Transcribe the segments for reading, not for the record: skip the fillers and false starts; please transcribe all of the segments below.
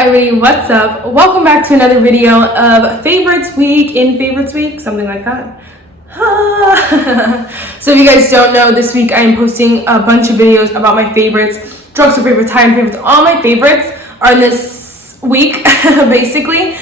everybody, what's up? Welcome back to another video of Favorites Week in Favorites Week, something like that. So if you guys don't know, this week I am posting a bunch of videos about my favorites, drugstore favorites, high-end favorites. All my favorites are in this week, basically.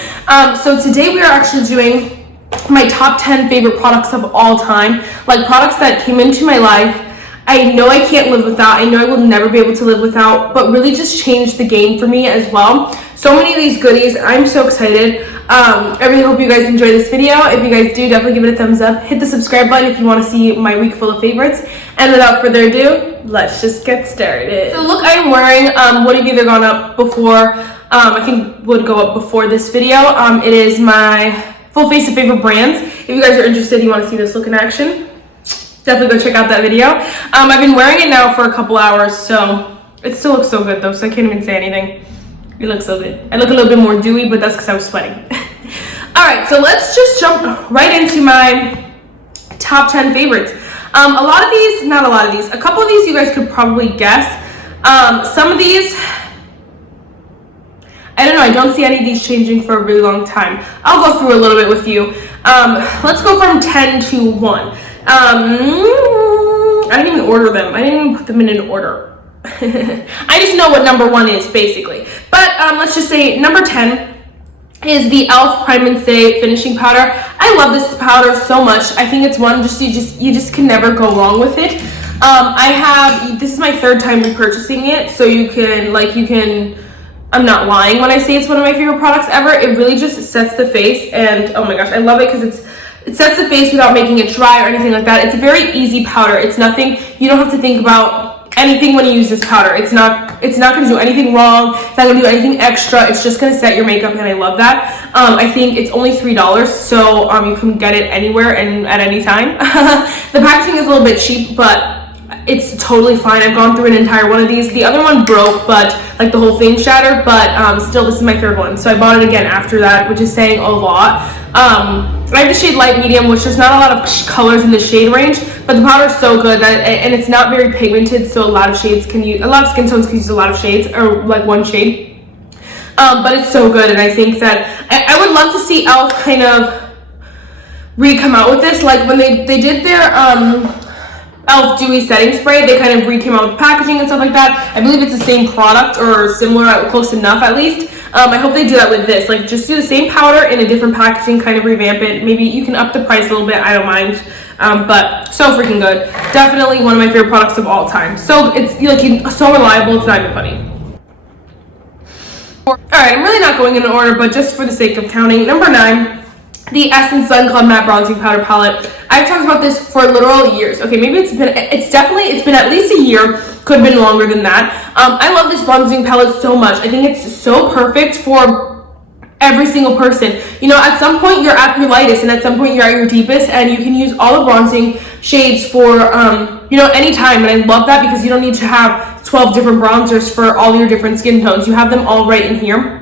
So today we are actually doing my top 10 favorite products of all time, like products that came into my life I know I can't live without, I know I will never be able to live without, but really just changed the game for me as well. So many of these goodies, I'm so excited. I really hope you guys enjoy this video. If you guys do, definitely give it a thumbs up. Hit the subscribe button if you want to see my week full of favorites. And without further ado, let's just get started. So the look I'm wearing would have either gone up before, I think would go up before this video. It is my full face of favorite brands. If you guys are interested, you want to see this look in action, definitely go check out that video. I've been wearing it now for a couple hours, so it still looks so good though, so I can't even say anything. It looks so good. I look a little bit more dewy, but that's because I was sweating. All right, so let's just jump right into my top 10 favorites. A couple of these you guys could probably guess. Some of these, I don't know, I don't see any of these changing for a really long time. I'll go through a little bit with you. Let's go from 10 to 1. I didn't even order them. I didn't even put them in an order. I just know what number 1 is, basically. But let's just say number 10 is the e.l.f. Prime and Stay Finishing Powder. I love this powder so much. I think it's one you just can never go wrong with it. This is my 3rd time repurchasing it, so you can, I'm not lying when I say it's one of my favorite products ever. It really just sets the face, and oh my gosh, I love it because it sets the face without making it dry or anything like that. It's a very easy powder. It's nothing, you don't have to think about anything when you use this powder. It's not going to do anything wrong. It's not going to do anything extra. It's just going to set your makeup, and I love that. I think it's only $3, so you can get it anywhere and at any time. The packaging is a little bit cheap, but it's totally fine. I've gone through an entire one of these. The other one broke, but like the whole thing shattered, but still this is my 3rd one. So I bought it again after that, which is saying a lot. I have the shade light medium, which there's not a lot of colors in the shade range, but the powder is so good that, and it's not very pigmented, so a lot of skin tones can use a lot of shades, or like one shade. But it's so good, and I think that I would love to see e.l.f. kind of come out with this, like when they did their e.l.f. Dewy Setting Spray, they kind of came out with packaging and stuff like that. I believe it's the same product or similar, close enough at least. I hope they do that with this. Like, just do the same powder in a different packaging, kind of revamp it. Maybe you can up the price a little bit. I don't mind. But so freaking good. Definitely one of my favorite products of all time. So it's so reliable. It's not even funny. All right, I'm really not going in order, but just for the sake of counting, number 9. The Essence Sun Club Matte Bronzing Powder Palette. I've talked about this for literal years. Okay, maybe it's been at least a year, could have been longer than that. I love this bronzing palette so much. I think it's so perfect for every single person. You know, at some point you're at your lightest, and at some point you're at your deepest, and you can use all the bronzing shades for, any time. And I love that because you don't need to have 12 different bronzers for all your different skin tones. You have them all right in here.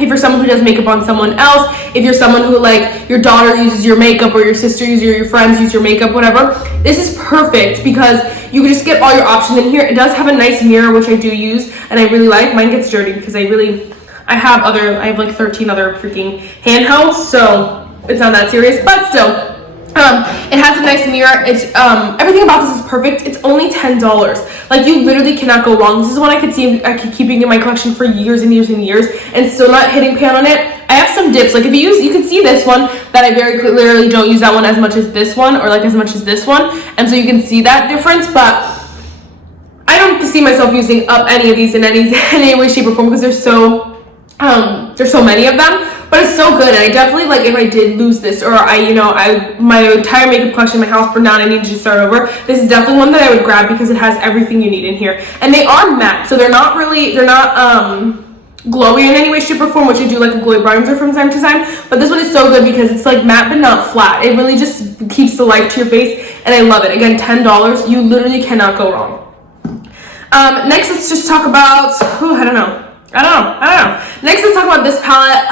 If you're someone who does makeup on someone else, if you're someone who, like, your daughter uses your makeup, or your sister uses your friends use your makeup, whatever, this is perfect because you can just get all your options in here. It does have a nice mirror, which I do use, and I really like. Mine gets dirty because I have like 13 other freaking handhelds, so it's not that serious, but still. It has a nice mirror. It's everything about this is perfect. It's only $10. Like, you literally cannot go wrong. This is one I could keep keeping in my collection for years and years and years and still not hitting pan on it. I have some dips. Like, you can see this one that I very clearly don't use that one as much as this one, or like as much as this one, and so you can see that difference. But I don't see myself using up any of these in any way, shape, or form because there's so many of them. But it's so good, and I definitely, like, if I did lose this, or my entire makeup collection in my house burned down, I need to start over, this is definitely one that I would grab because it has everything you need in here. And they are matte, so they're not glowy in any way, shape, or form, which I do like a glowy bronzer from time to time. But this one is so good because it's like matte but not flat. It really just keeps the life to your face, and I love it. Again, $10, you literally cannot go wrong. Next, let's just talk about, I don't know. Next, let's talk about this palette.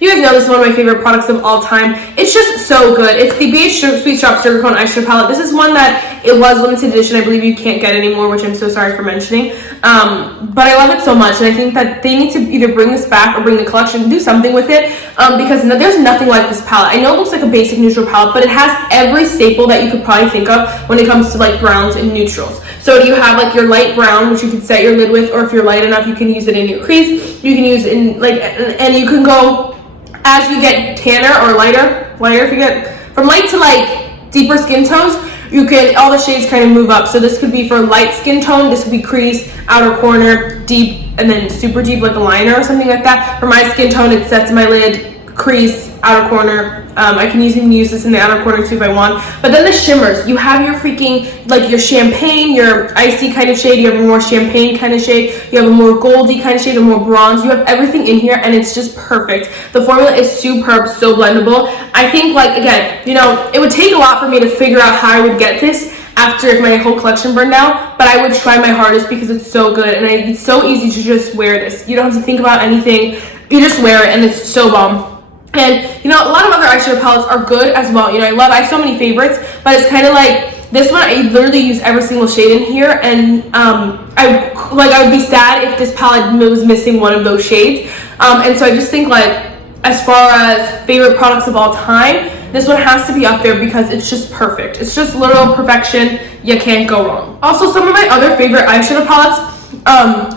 You guys know this is one of my favorite products of all time. It's just so good. It's the BH Sweet Shop Sugar Cone Eyeshadow Palette. This is one that it was limited edition. I believe you can't get anymore, which I'm so sorry for mentioning. But I love it so much, and I think that they need to either bring this back or bring the collection and do something with it, because there's nothing like this palette. I know it looks like a basic neutral palette, but it has every staple that you could probably think of when it comes to like browns and neutrals. So you have like your light brown, which you can set your lid with, or if you're light enough, you can use it in your crease. You can use it in like, and you can go as you get tanner or lighter, if you get from light to like deeper skin tones, you can, all the shades kind of move up. So this could be for light skin tone, this could be crease, outer corner, deep, and then super deep like a liner or something like that. For my skin tone, it sets my lid, crease, outer corner. I can even use this in the outer corner too if I want. But then the shimmers, you have your freaking, like your champagne, your icy kind of shade, you have a more champagne kind of shade, you have a more goldy kind of shade, a more bronze. You have everything in here and it's just perfect. The formula is superb, so blendable. I think, like, again, you know, it would take a lot for me to figure out how I would get this after if my whole collection burned out, but I would try my hardest because it's so good and it's so easy to just wear this. You don't have to think about anything, you just wear it and it's so bomb. And, you know, a lot of other eyeshadow palettes are good as well. You know, I have so many favorites, but it's kind of like this one, I literally use every single shade in here, and I would be sad if this palette was missing one of those shades. And so I just think, like, as far as favorite products of all time, this one has to be up there because it's just perfect. It's just literal perfection. You can't go wrong. Also, some of my other favorite eyeshadow palettes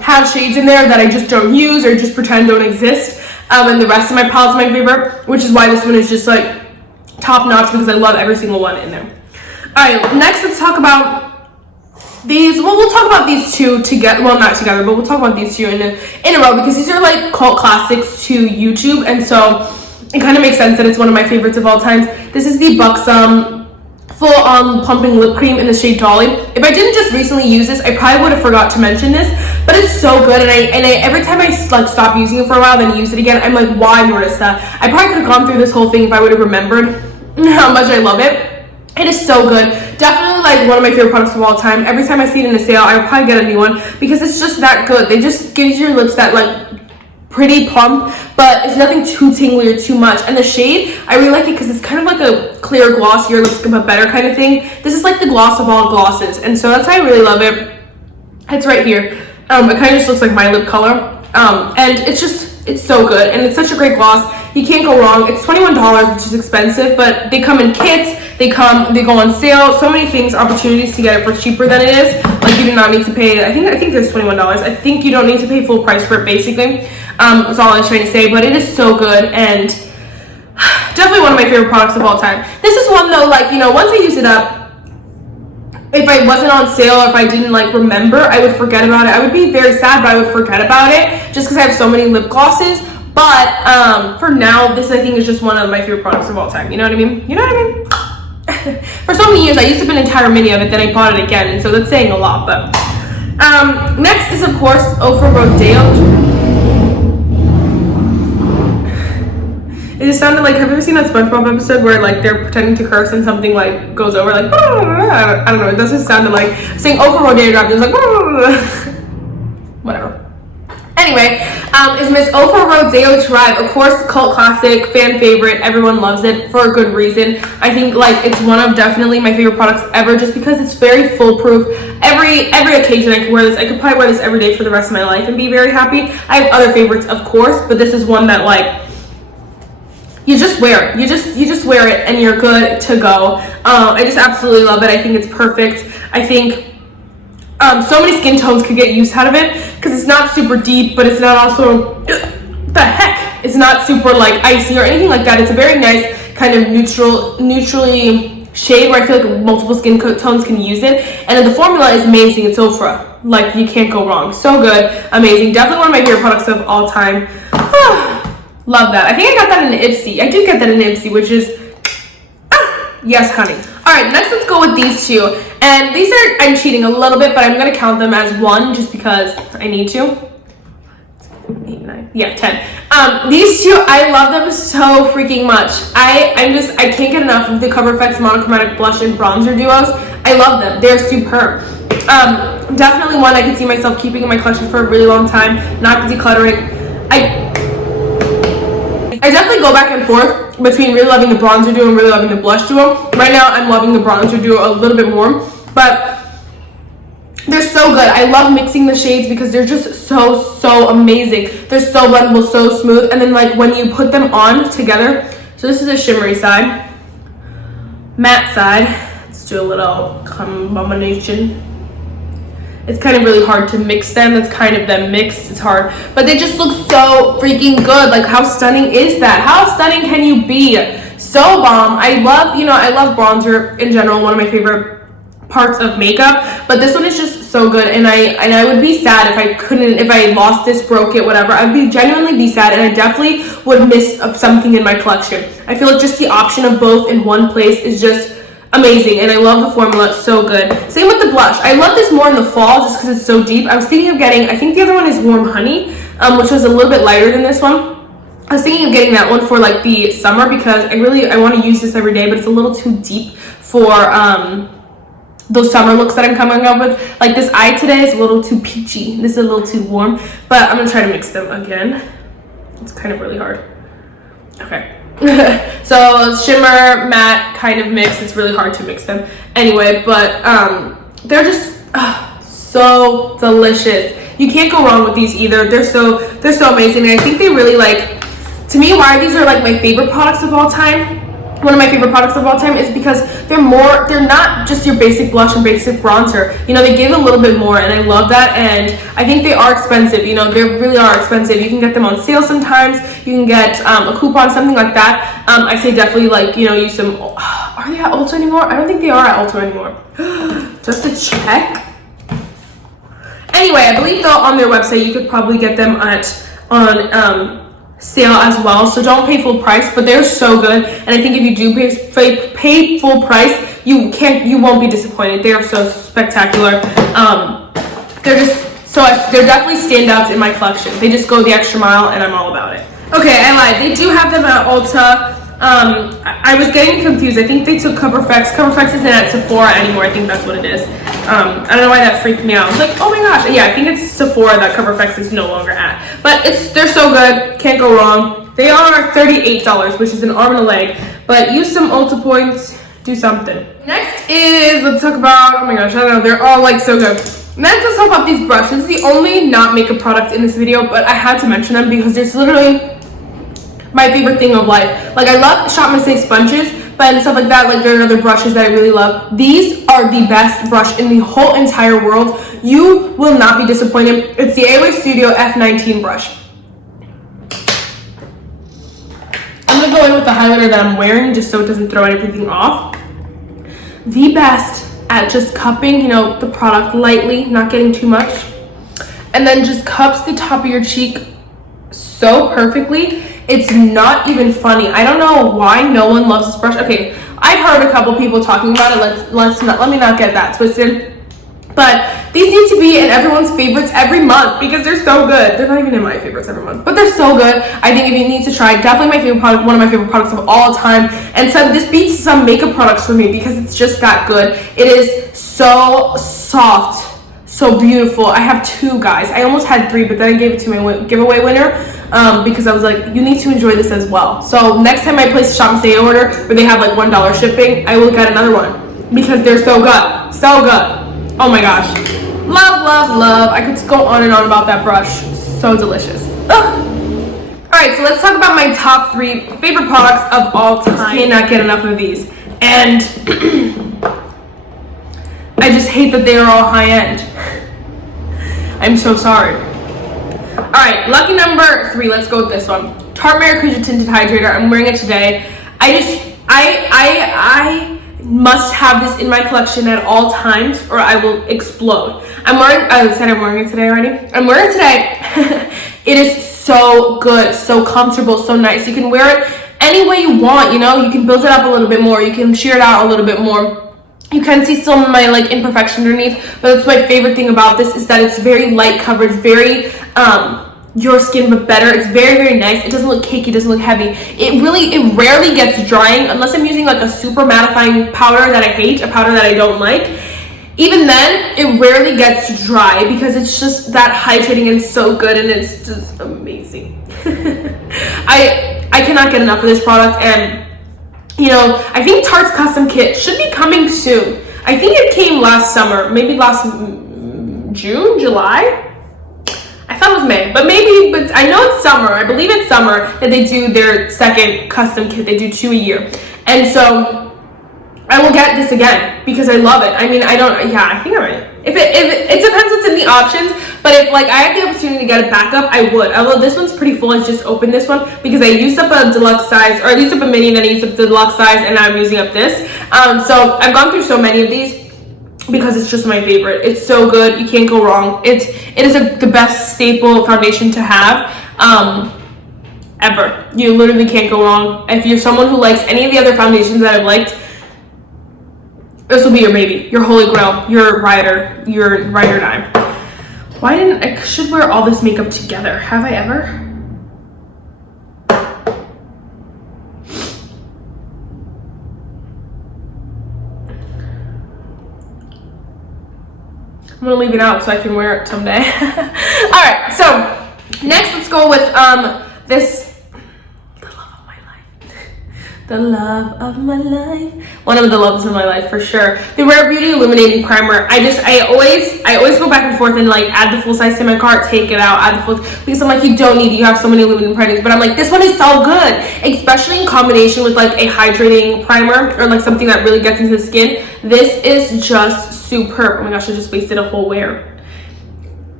have shades in there that I just don't use or just pretend don't exist. And the rest of my palette's my favorite, which is why this one is just like top notch because I love every single one in there. Alright, next let's talk about these. Well, we'll talk about these two together. Well, not together, but we'll talk about these two in a row because these are like cult classics to YouTube, and so it kind of makes sense that it's one of my favorites of all times. This is the Buxom Full-On Plumping Lip Cream in the shade Dolly. If I didn't just recently use this, I probably would have forgot to mention this, but it's so good, and I every time I like stop using it for a while then use it again, I'm like, why, Marissa? I probably could have gone through this whole thing if I would have remembered how much I love it. It is so good. Definitely like one of my favorite products of all time. Every time I see it in a sale, I would probably get a new one because it's just that good. They just give your lips that like pretty plump, but it's nothing too tingly or too much. And the shade, I really like it because it's kind of like a clear gloss, your lips but better kind of thing. This is like the gloss of all glosses, and so that's why I really love it. It's right here. It kind of just looks like my lip color, and it's so good, and it's such a great gloss. You can't go wrong. It's $21, which is expensive, but they come in kits. They go on sale. So many things, opportunities to get it for cheaper than it is. Like, you do not need to pay. I think there's $21. I think you don't need to pay full price for it, basically. That's all I was trying to say, but it is so good and definitely one of my favorite products of all time. This is one though, like, you know, once I use it up, if I wasn't on sale or if I didn't like remember, I would forget about it. I would be very sad, but I would forget about it just because I have so many lip glosses. But for now, this I think is just one of my favorite products of all time. You know what I mean? You know what I mean? For so many years, I used up an entire mini of it, then I bought it again, and so that's saying a lot. But next is of course Ofra Rodeo. It just sounded like, have you ever seen that SpongeBob episode where like they're pretending to curse and something like goes over like, I don't know, it doesn't sound like saying Ofra Rodeo drop, it was like, whatever. Anyway, is Miss Ofra Rodeo Drive, of course, cult classic, fan favorite, everyone loves it for a good reason. I think like it's one of definitely my favorite products ever just because it's very foolproof. Every occasion I can wear this. I could probably wear this every day for the rest of my life and be very happy. I have other favorites, of course, but this is one that like you just wear it. You just wear it and you're good to go. I just absolutely love it. I think it's perfect. I think so many skin tones could get use out of it because it's not super deep, but it's not also the heck. It's not super like icy or anything like that. It's a very nice kind of neutrally shade where I feel like multiple skin tones can use it. And then the formula is amazing. It's Ofra. Like, you can't go wrong. So good, amazing. Definitely one of my favorite products of all time. Love that. I think I got that in Ipsy. I did get that in Ipsy, which is, yes, honey. All right, next let's go with these two. And these are, I'm cheating a little bit, but I'm going to count them as one just because I need to. 8, 9, yeah, 10. These two, I love them so freaking much. I can't get enough of the Cover FX Monochromatic Blush and Bronzer Duos. I love them. They're superb. Definitely one I could see myself keeping in my collection for a really long time, not decluttering. I definitely go back and forth between really loving the bronzer duo and really loving the blush duo. Right now, I'm loving the bronzer duo a little bit more, but they're so good. I love mixing the shades because they're just so amazing. They're so blendable, so smooth, and then like when you put them on together, so this is a shimmery side, matte side. Let's do a little combination. It's kind of really hard to mix them. That's kind of them mixed. It's hard, but they just look so freaking good. Like, how stunning is that? How stunning can you be? So bomb. I love, you know, I love bronzer in general. One of my favorite parts of makeup, but this one is just so good, and I would be sad if I lost this, broke it, whatever. I'd be genuinely be sad, and I definitely would miss something in my collection. I feel like just the option of both in one place is just amazing, and I love the formula. It's so good. Same with the blush. I love this more in the fall just because it's so deep. I was thinking of getting, I think the other one is Warm Honey, which was a little bit lighter than this one. I was thinking of getting that one for like the summer because I want to use this every day, but it's a little too deep for those summer looks that I'm coming up with. Like this eye today is a little too peachy. This is a little too warm, but I'm gonna try to mix them again. It's kind of really hard. Okay. So shimmer, matte kind of mix. It's really hard to mix them anyway, but they're just so delicious. You can't go wrong with these either. They're so amazing, and I think they really, like, to me, why these are like my favorite products of all time. One of my favorite products of all time is because they're not just your basic blush and basic bronzer. You know, they give a little bit more, and I love that. And I think they are expensive. You know, they really are expensive. You can get them on sale sometimes. You can get a coupon, something like that. I say definitely, like, you know, use some. Are they at Ulta anymore? I don't think they are at Ulta anymore. Just to check. Anyway, I believe though on their website you could probably get them on sale as well, so don't pay full price, but they're so good. And I think if you do pay full price, you won't be disappointed. They are so spectacular. They're definitely standouts in my collection. They just go the extra mile, and I'm all about it. Okay, I lied. They do have them at Ulta. I was getting confused. I think they took CoverFX. CoverFX isn't at Sephora anymore. I think that's what it is. I don't know why that freaked me out. I was like, oh my gosh. Yeah, I think it's Sephora that CoverFX is no longer at. But they're so good. Can't go wrong. They are $38, which is an arm and a leg. But use some Ulta points. Do something. Next is, let's talk about, oh my gosh, I don't know. They're all like so good. Next, let's talk about these brushes. This is the only not makeup product in this video, but I had to mention them because there's literally my favorite thing of life. Like, I love Shoppe sponges, but and stuff like that, like there are other brushes that I really love. These are the best brush in the whole entire world. You will not be disappointed. It's the AOA Studio F19 brush. I'm gonna go in with the highlighter that I'm wearing just so it doesn't throw everything off. The best at just cupping, you know, the product lightly, not getting too much, and then just cups the top of your cheek so perfectly. It's not even funny. I don't know why no one loves this brush. Okay, I've heard a couple people talking about it. Let me not get that twisted. But these need to be in everyone's favorites every month because they're so good. They're not even in my favorites every month, but they're so good. I think if you need to try, definitely my favorite product, one of my favorite products of all time. And so this beats some makeup products for me because it's just that good. It is so soft, so beautiful. I have two, guys. I almost had three, but then I gave it to my giveaway winner because I was like, you need to enjoy this as well. So next time I place a Shoppe order where they have like $1 shipping, I will get another one because they're so good. So good. Oh my gosh. Love, love, love. I could go on and on about that brush. So delicious. Ugh. Alright, so let's talk about my top 3 favorite products of all time. I cannot get enough of these. And I just hate that they are all high end. I'm so sorry. Alright, lucky number 3. Let's go with this one. Tarte Maracuja Tinted Hydrator. I'm wearing it today. I must have this in my collection at all times or I will explode. I said I'm wearing it today already. I'm wearing it today. It is so good, so comfortable, so nice. You can wear it any way you want, you know. You can build it up a little bit more. You can sheer it out a little bit more. You can see some of my like imperfection underneath, but that's my favorite thing about this is that it's very light coverage, very your skin but better. It's very, very nice. It doesn't look cakey, it doesn't look heavy. It rarely gets drying unless I'm using like a super mattifying powder that I hate, a powder that I don't like. Even then, it rarely gets dry because it's just that hydrating and so good, and it's just amazing. I I cannot get enough of this product. And you know, I think Tarte's custom kit should be coming soon. I think it came last summer, maybe last June, July. I thought it was May, but maybe, but I know it's summer. I believe it's summer that they do their second custom kit. They do 2 a year. And so I will get this again because I love it. I mean, I think I might. If it depends what's in the options, but if like I had the opportunity to get it back up, I would. Although this one's pretty full, I just opened this one because I used up a deluxe size, or I used up a mini and then I used up the deluxe size, and now I'm using up this. So I've gone through so many of these because it's just my favorite. It's so good, you can't go wrong. It is the best staple foundation to have ever. You literally can't go wrong. If you're someone who likes any of the other foundations that I've liked, this will be your baby, your holy grail, your ride or die. Why didn't I should wear all this makeup together? Have I ever? I'm gonna leave it out so I can wear it someday. All right, so next let's go with this. The love of my life. One of the loves of my life for sure. The Rare Beauty Illuminating Primer. I always go back and forth and like add the full size to my cart, take it out, add the full, because I'm like, you don't need it. You have so many illuminating primers, but I'm like, this one is so good, especially in combination with like a hydrating primer or like something that really gets into the skin. This is just superb. Oh my gosh, I just wasted a whole wear.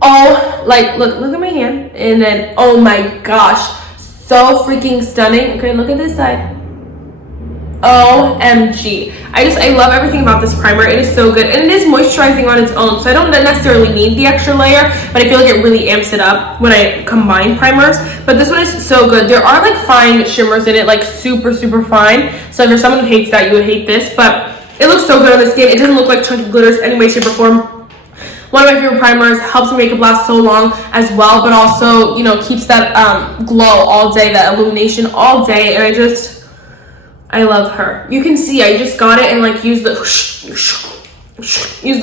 Oh, like look at my hand, and then oh my gosh, so freaking stunning. Okay, look at this side. OMG. I love everything about this primer. It is so good, and it is moisturizing on its own, so I don't necessarily need the extra layer, but I feel like it really amps it up when I combine primers. But this one is so good. There are like fine shimmers in it, like super fine, so if you're someone who hates that, you would hate this, but it looks so good on the skin. It doesn't look like chunky glitters any way, shape, or form. One of my favorite primers, helps my makeup last so long as well, but also, you know, keeps that glow all day, that illumination all day, and I love her. You can see I just got it and like use the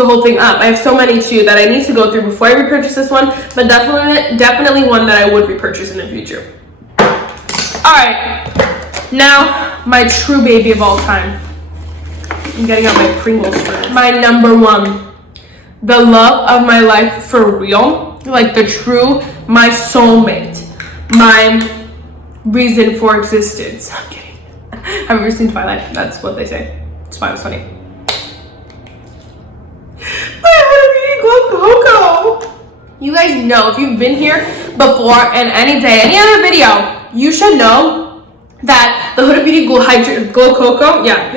whole thing up. I have so many too that I need to go through before I repurchase this one, but definitely one that I would repurchase in the future. All right, now my true baby of all time. I'm getting out my Pringles strip. My number one, the love of my life for real, like the true, my soulmate, my reason for existence. I'm kidding. Have you ever seen Twilight? That's what they say. It's fine, it's funny. My Huda Beauty Glow Coco. You guys know, if you've been here before and any day, any other video, you should know that the Huda Beauty Glow Coco, Huda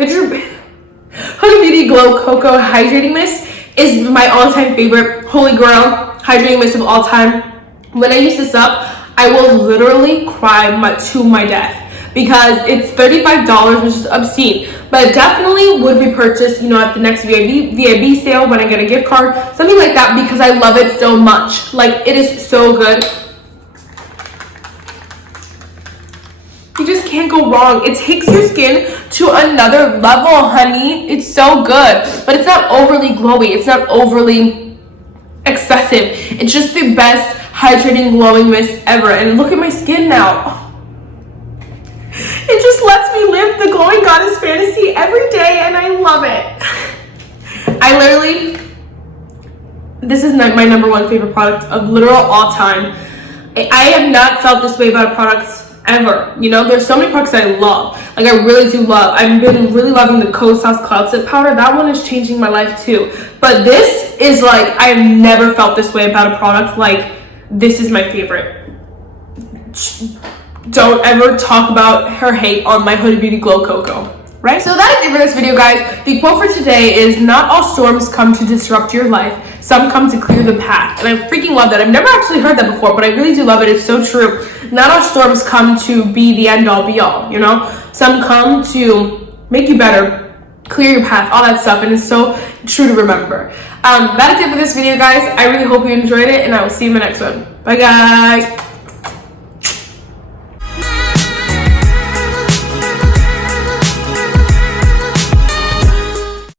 Beauty Glow Coco Hydrating Mist is my all-time favorite, holy grail hydrating mist of all time. When I use this up, I will literally cry to my death, because it's $35, which is obscene, but definitely would repurchase, you know, at the next VIB sale when I get a gift card, something like that, because I love it so much. Like, it is so good. You just can't go wrong. It takes your skin to another level, honey. It's so good, but it's not overly glowy. It's not overly excessive. It's just the best hydrating glowing mist ever. And look at my skin now. It just lets me live the glowing goddess fantasy every day, and I love it. This is my number one favorite product of literal all time. I have not felt this way about a product ever. You know, there's so many products I love. Like, I really do love. I've been really loving the Cosas Cloud Set Powder. That one is changing my life too. But this is like, I've never felt this way about a product. Like, this is my favorite. Don't ever talk about her hate on my Huda Beauty Glow Coco. Right? So that is it for this video, guys. The quote for today is, not all storms come to disrupt your life. Some come to clear the path. And I freaking love that. I've never actually heard that before, but I really do love it. It's so true. Not all storms come to be the end all be all, you know? Some come to make you better, clear your path, all that stuff. And it's so true to remember. That is it for this video, guys. I really hope you enjoyed it, and I will see you in my next one. Bye, guys.